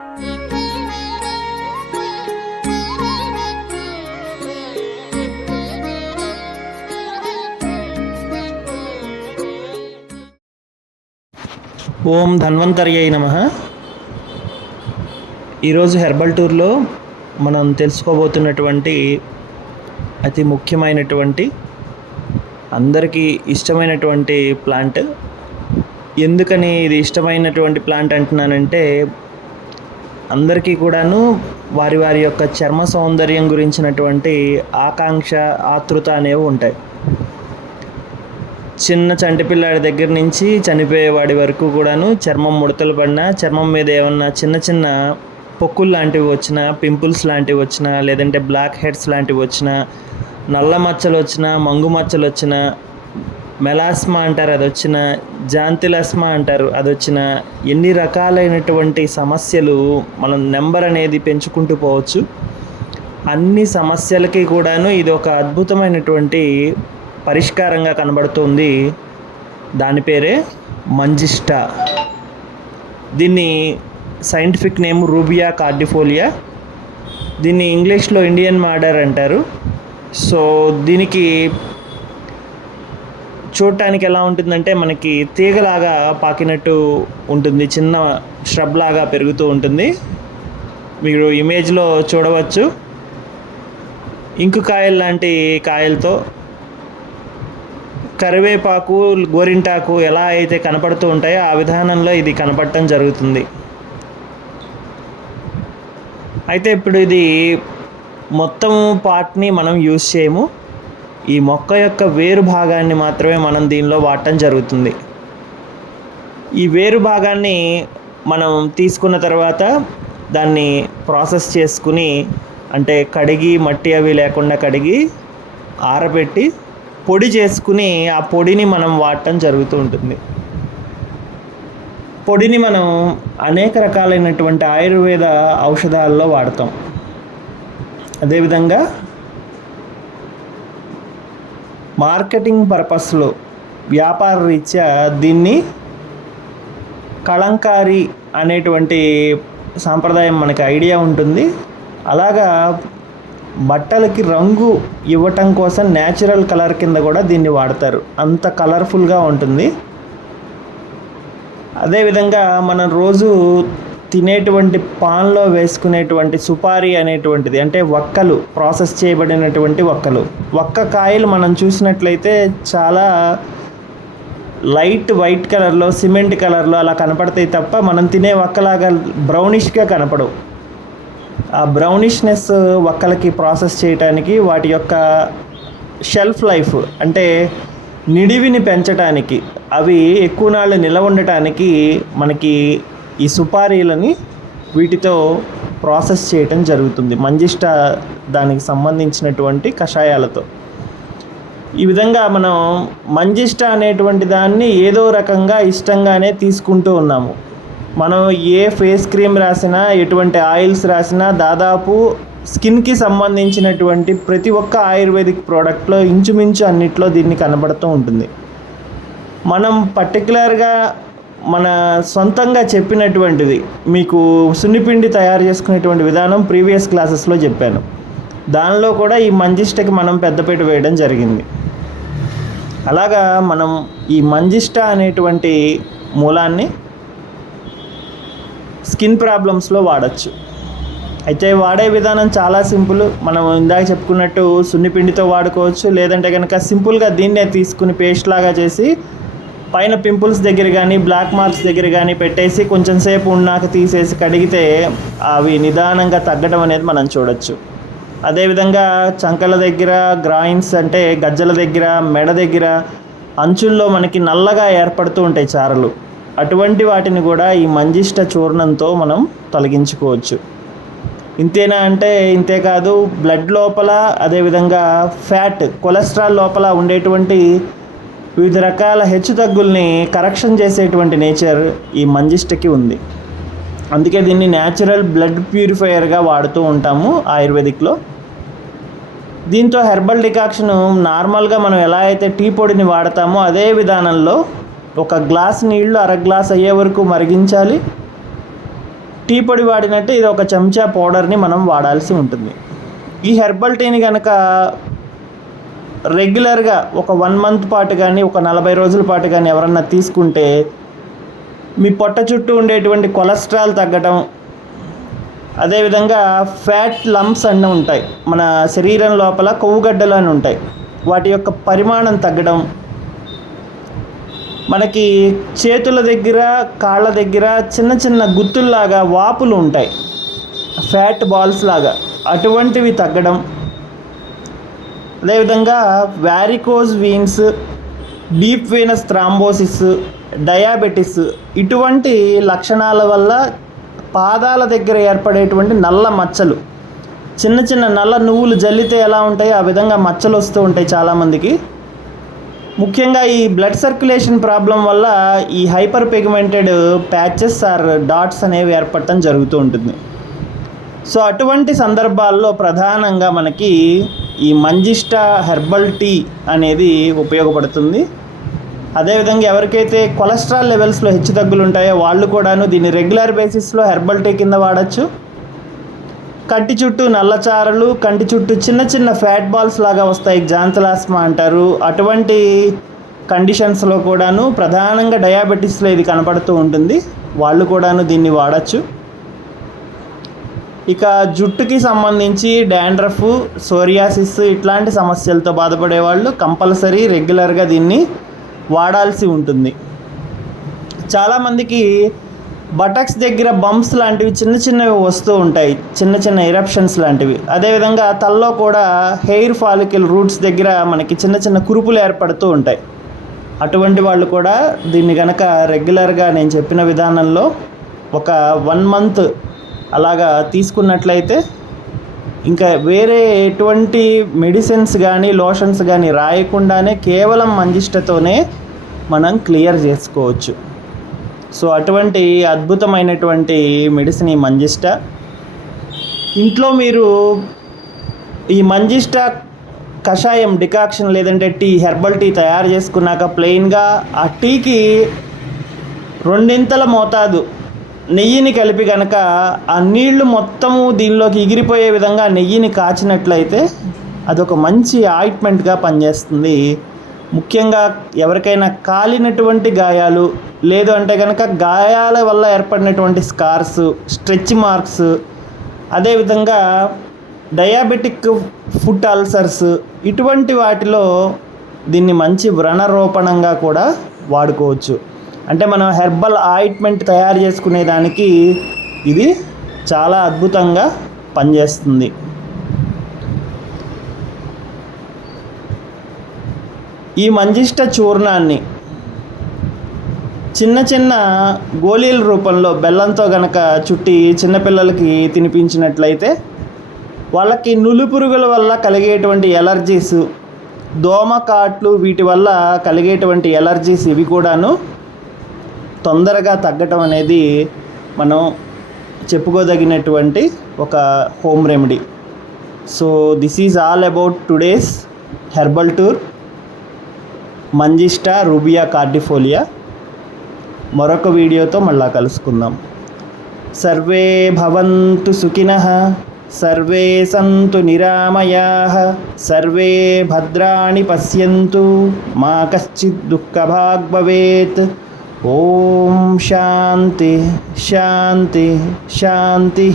ఓం ధన్వంతర్యై నమః. ఈరోజు హెర్బల్ టూర్లో మనం తెలుసుకోబోతున్నటువంటి అతి ముఖ్యమైనటువంటి అందరికీ ఇష్టమైనటువంటి ప్లాంట్. ఎందుకని ఇది ఇష్టమైనటువంటి ప్లాంట్ అంటున్నానంటే, అందరికీ కూడాను వారి వారి యొక్క చర్మ సౌందర్యం గురించినటువంటి ఆకాంక్ష, ఆతృత అనేవి ఉంటాయి. చిన్న చంటిపిల్లాడి దగ్గర నుంచి చనిపోయేవాడి వరకు కూడాను చర్మం ముడతలు పడినా, చర్మం మీద ఏమన్నా చిన్న చిన్న పొక్కులు లాంటివి వచ్చినా, పింపుల్స్ లాంటివి వచ్చినా, లేదంటే బ్లాక్ హెడ్స్ లాంటివి వచ్చినా, నల్ల మచ్చలు వచ్చినా, మంగు మచ్చలు వచ్చినా, మెలాస్మా అంటారు అది వచ్చినా, జాంతిలస్మా అంటారు అది వచ్చినా, ఎన్ని రకాలైనటువంటి సమస్యలు మనం నెంబర్ అనేది పెంచుకుంటూ పోవచ్చు. అన్ని సమస్యలకి కూడాను ఇది ఒక అద్భుతమైనటువంటి పరిష్కారంగా కనబడుతుంది. దాని పేరే మంజిష్టా. దీన్ని సైంటిఫిక్ నేమ్ రూబియా కార్డిఫోలియా. దీన్ని ఇంగ్లీష్లో ఇండియన్ మార్డర్ అంటారు. సో దీనికి చూడటానికి ఎలా ఉంటుందంటే, మనకి తీగలాగా పాకినట్టు ఉంటుంది, చిన్న shrub లాగా పెరుగుతూ ఉంటుంది. మీరు ఇమేజ్లో చూడవచ్చు. ఇంకు కాయలు లాంటి కాయలతో, కరివేపాకు, గోరింటాకు ఎలా అయితే కనపడుతూ ఉంటాయో ఆ విధానంలో ఇది కనపడటం జరుగుతుంది. అయితే ఇప్పుడు ఇది మొత్తం పార్ట్ని మనం యూజ్ చేయము. ఈ మొక్క యొక్క వేరు భాగాన్ని మాత్రమే మనం దీనిలో వాడటం జరుగుతుంది. ఈ వేరు భాగాన్ని మనం తీసుకున్న తర్వాత దాన్ని ప్రాసెస్ చేసుకుని, అంటే కడిగి, మట్టి అవి లేకుండా కడిగి ఆరబెట్టి పొడి చేసుకుని ఆ పొడిని మనం వాడటం జరుగుతూ ఉంటుంది. పొడిని మనం అనేక రకాలైనటువంటి ఆయుర్వేద ఔషధాల్లో వాడతాం. అదేవిధంగా మార్కెటింగ్ పర్పస్లో, వ్యాపార రీత్యా దీన్ని కళంకారీ అనేటువంటి సాంప్రదాయం మనకి ఐడియా ఉంటుంది. అలాగా బట్టలకి రంగు ఇవ్వటం కోసం న్యాచురల్ కలర్ కింద కూడా దీన్ని వాడతారు. అంత కలర్ఫుల్గా ఉంటుంది. అదేవిధంగా మనం రోజు తినేటువంటి పాన్లో వేసుకునేటువంటి సుపారీ అనేటువంటిది, అంటే వక్కలు, ప్రాసెస్ చేయబడినటువంటి వక్కలు, వక్క కాయలు మనం చూసినట్లయితే చాలా లైట్ వైట్ కలర్లో, సిమెంట్ కలర్లో అలా కనపడతాయి తప్ప మనం తినే వక్కలాగా బ్రౌనిష్గా కనపడవు. ఆ బ్రౌనిష్నెస్ వక్కలకి ప్రాసెస్ చేయడానికి, వాటి యొక్క షెల్ఫ్ లైఫ్ అంటే నిడివిని పెంచడానికి, అవి ఎక్కువ నాళ్ళు నిలవ ఉండటానికి మనకి ఈ సుపారీలని వీటితో ప్రాసెస్ చేయటం జరుగుతుంది. మంజిష్టా దానికి సంబంధించినటువంటి కషాయాలతో. ఈ విధంగా మనం మంజిష్టా అనేటువంటి దాన్ని ఏదో రకంగా ఇష్టంగానే తీసుకుంటూ ఉన్నాము. మనం ఏ ఫేస్ క్రీమ్ రాసినా, ఎటువంటి ఆయిల్స్ రాసినా, దాదాపు స్కిన్కి సంబంధించినటువంటి ప్రతి ఒక్క ఆయుర్వేదిక్ ప్రోడక్ట్లో ఇంచుమించు అన్నిట్లో దీన్ని కనబడుతూ ఉంటుంది. మనం పర్టికులర్గా మన సొంతంగా చెప్పినటువంటిది మీకు సున్నిపిండి తయారు చేసుకునేటువంటి విధానం ప్రీవియస్ క్లాసెస్లో చెప్పాను. దానిలో కూడా ఈ మంజిష్టకి మనం పెద్దపీట వేయడం జరిగింది. అలాగా మనం ఈ మంజిష్టా అనేటువంటి మూలాన్ని స్కిన్ ప్రాబ్లమ్స్లో వాడచ్చు. అయితే వాడే విధానం చాలా సింపుల్. మనం ఇందాక చెప్పుకున్నట్టు సున్నిపిండితో వాడుకోవచ్చు, లేదంటే కనుక సింపుల్గా దీన్నే తీసుకుని పేస్ట్ లాగా చేసి పైన పింపుల్స్ దగ్గర కానీ, బ్లాక్ మార్క్స్ దగ్గర కానీ పెట్టేసి కొంచెం సేపు ఉన్నాక తీసేసి కడిగితే అవి నిదానంగా తగ్గడం అనేది మనం చూడొచ్చు. అదేవిధంగా చంకల దగ్గర, గ్రాయిన్స్ అంటే గజ్జల దగ్గర, మెడ దగ్గర, అంచుల్లో మనకి నల్లగా ఏర్పడుతూ ఉంటాయి చారలు. అటువంటి వాటిని కూడా ఈ మంజిష్ట చూర్ణంతో మనం తొలగించుకోవచ్చు. ఇంతేనా అంటే ఇంతే కాదు, బ్లడ్ లోపల, అదేవిధంగా ఫ్యాట్, కొలెస్ట్రాల్ లోపల ఉండేటువంటి వివిధ రకాల హెచ్చుతగ్గుల్ని కరెక్షన్ చేసేటువంటి నేచర్ ఈ మంజిష్టకి ఉంది. అందుకే దీన్ని న్యాచురల్ బ్లడ్ ప్యూరిఫైయర్గా వాడుతూ ఉంటాము ఆయుర్వేదిక్లో. దీంతో హెర్బల్ డికాక్షన్ నార్మల్గా మనం ఎలా అయితే టీ పొడిని వాడతామో అదే విధానంలో ఒక గ్లాస్ నీళ్లు అర గ్లాస్ అయ్యే వరకు మరిగించాలి. టీ పొడి వాడినట్టు ఇది ఒక చెంచా పౌడర్ని మనం వాడాల్సి ఉంటుంది. ఈ హెర్బల్ టీని కనుక రెగ్యులర్గా ఒక 1 మంత్ పాటు కానీ ఒక 40 రోజుల పాటు కానీ ఎవరన్నా తీసుకుంటే మీ పొట్ట చుట్టూ ఉండేటువంటి కొలెస్ట్రాల్ తగ్గటం, అదేవిధంగా ఫ్యాట్ లంప్స్ అన్నీ ఉంటాయి, మన శరీరం లోపల కొవ్వుగడ్డలు అని ఉంటాయి, వాటి యొక్క పరిమాణం తగ్గడం, మనకి చేతుల దగ్గర కాళ్ళ దగ్గర చిన్న చిన్న గుత్తుల్లాగా వాపులు ఉంటాయి, ఫ్యాట్ బాల్స్ లాగా, అటువంటివి తగ్గడం, అదేవిధంగా varicose veins, deep venous thrombosis, diabetes ఇటువంటి లక్షణాల వల్ల పాదాల దగ్గర ఏర్పడేటువంటి నల్ల మచ్చలు, చిన్న చిన్న నల్ల నువ్వులు జల్లితే ఎలా ఉంటాయో ఆ విధంగా మచ్చలు వస్తూ ఉంటాయి చాలామందికి. ముఖ్యంగా ఈ బ్లడ్ సర్క్యులేషన్ ప్రాబ్లం వల్ల ఈ hyper pigmented patches or dots అనేవి ఏర్పడటం జరుగుతూ ఉంటుంది. సో అటువంటి సందర్భాల్లో ప్రధానంగా మనకి ఈ మంజిష్టా హెర్బల్ టీ అనేది ఉపయోగపడుతుంది. అదేవిధంగా ఎవరికైతే కొలెస్ట్రాల్ లెవెల్స్లో హెచ్చుతగ్గులు ఉంటాయో వాళ్ళు కూడాను దీన్ని రెగ్యులర్ బేసిస్లో హెర్బల్ టీ కింద వాడచ్చు. కంటి చుట్టూ నల్లచారలు, కంటి చుట్టూ చిన్న చిన్న ఫ్యాట్ బాల్స్ లాగా వస్తాయి, జాన్తలాస్మా అంటారు, అటువంటి కండిషన్స్లో కూడాను ప్రధానంగా డయాబెటీస్లో ఇది కనపడుతూ ఉంటుంది, వాళ్ళు కూడాను దీన్ని వాడచ్చు. ఇక జుట్టుకి సంబంధించి డాండ్రఫ్, సోరియాసిస్ ఇట్లాంటి సమస్యలతో బాధపడే వాళ్ళు కంపల్సరీ రెగ్యులర్గా దీన్ని వాడాల్సి ఉంటుంది. చాలామందికి బటక్స్ దగ్గర బంప్స్ లాంటివి చిన్న చిన్నవి వస్తూ ఉంటాయి, చిన్న చిన్న ఎరప్షన్స్ లాంటివి. అదేవిధంగా తలలో కూడా హెయిర్ ఫాలికల్ రూట్స్ దగ్గర మనకి చిన్న చిన్న కురుపులు ఏర్పడుతూ ఉంటాయి. అటువంటి వాళ్ళు కూడా దీన్ని కనుక రెగ్యులర్గా నేను చెప్పిన విధానంలో ఒక 1 మంత్ అలాగా తీసుకున్నట్లయితే ఇంకా వేరే ఎటువంటి మెడిసిన్స్ కానీ లోషన్స్ కానీ రాయకుండానే కేవలం మంజిష్టతోనే మనం క్లియర్ చేసుకోవచ్చు. సో అటువంటి అద్భుతమైనటువంటి మెడిసిన్ ఈ మంజిష్టా. ఇంట్లో మీరు ఈ మంజిష్టా కషాయం డికాక్షన్ లేదంటే టీ, హెర్బల్ టీ తయారు చేసుకున్నాక ప్లెయిన్గా ఆ టీకి 2 మోతాదు నెయ్యిని కలిపి కనుక ఆ నీళ్లు మొత్తము దీనిలోకి ఎగిరిపోయే విధంగా నెయ్యిని కాచినట్లయితే అదొక మంచి ఆయింట్మెంట్గా పనిచేస్తుంది. ముఖ్యంగా ఎవరికైనా కాలినటువంటి గాయాలు, లేదు అంటే కనుక గాయాల వల్ల ఏర్పడినటువంటి స్కార్స్, స్ట్రెచ్ మార్క్స్, అదేవిధంగా డయాబెటిక్ ఫుట్ అల్సర్స్ ఇటువంటి వాటిలో దీన్ని మంచి వ్రణరోపణంగా కూడా వాడుకోవచ్చు. అంటే మనం హెర్బల్ ఆయింట్మెంట్ తయారు చేసుకునే దానికి ఇది చాలా అద్భుతంగా పనిచేస్తుంది. ఈ మంజిష్ట చూర్ణాన్ని చిన్న చిన్న గోళీల రూపంలో బెల్లంతో గనక చుట్టి చిన్నపిల్లలకి తినిపించినట్లయితే వాళ్ళకి నులిపురుగుల వల్ల కలిగేటువంటి ఎలర్జీస్, దోమకాట్లు వీటి వల్ల కలిగేటువంటి ఎలర్జీస్ ఇవి కూడాను తొందరగా తగ్గటం అనేది మనం చెప్పుకోదగినటువంటి ఒక home remedy. So this is all about today's herbal tour manjistha Rubia cordifolia. మరొక వీడియోతో మళ్ళా కలుసుకుందాం. సర్వే భవంతు సుఖినః, సర్వే సంతు నిరామయాః, సర్వే భద్రాణి పశ్యంతు, మా కశ్చిత్ దుఃఖభాగ్ భవేత్. ఓం శాంతి శాంతి శాంతి.